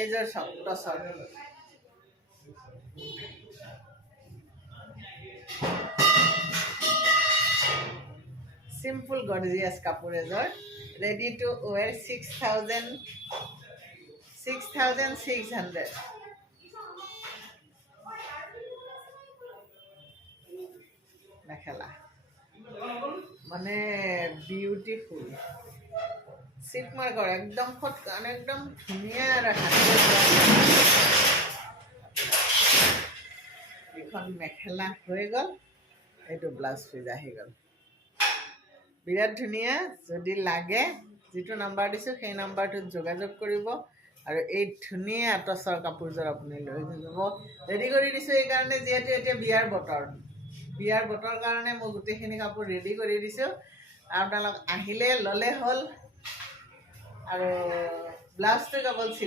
এইযোৰ চাওক টচৰ simple gorgeous কাপোৰ এযোৰ ready to wear 6,600 মেখেলা মানে বিউটিফুল চিল্ক মাৰ্কৰ একদম ফটকান একদম ধুনীয়া এখন মেখেলা হৈ গ'ল এইটো ব্লাউজ পিচ আহি গ'ল বিৰাট ধুনীয়া যদি লাগে যিটো নাম্বাৰ দিছোঁ সেই নাম্বাৰটোত যোগাযোগ কৰিব আৰু এই ধুনীয়া টচৰ কাপোৰযোৰ আপুনি লৈ যাব ৰেডি কৰি দিছোঁ এইকাৰণে যিহেতু এতিয়া বিয়াৰ বতৰ কাৰণে মই গোটেইখিনি কাপোৰ ৰেডি কৰি দিছোঁ আপোনালোক আহিলে ল'লে হ'ল আৰু ব্লাউজটো কেৱল চিলাই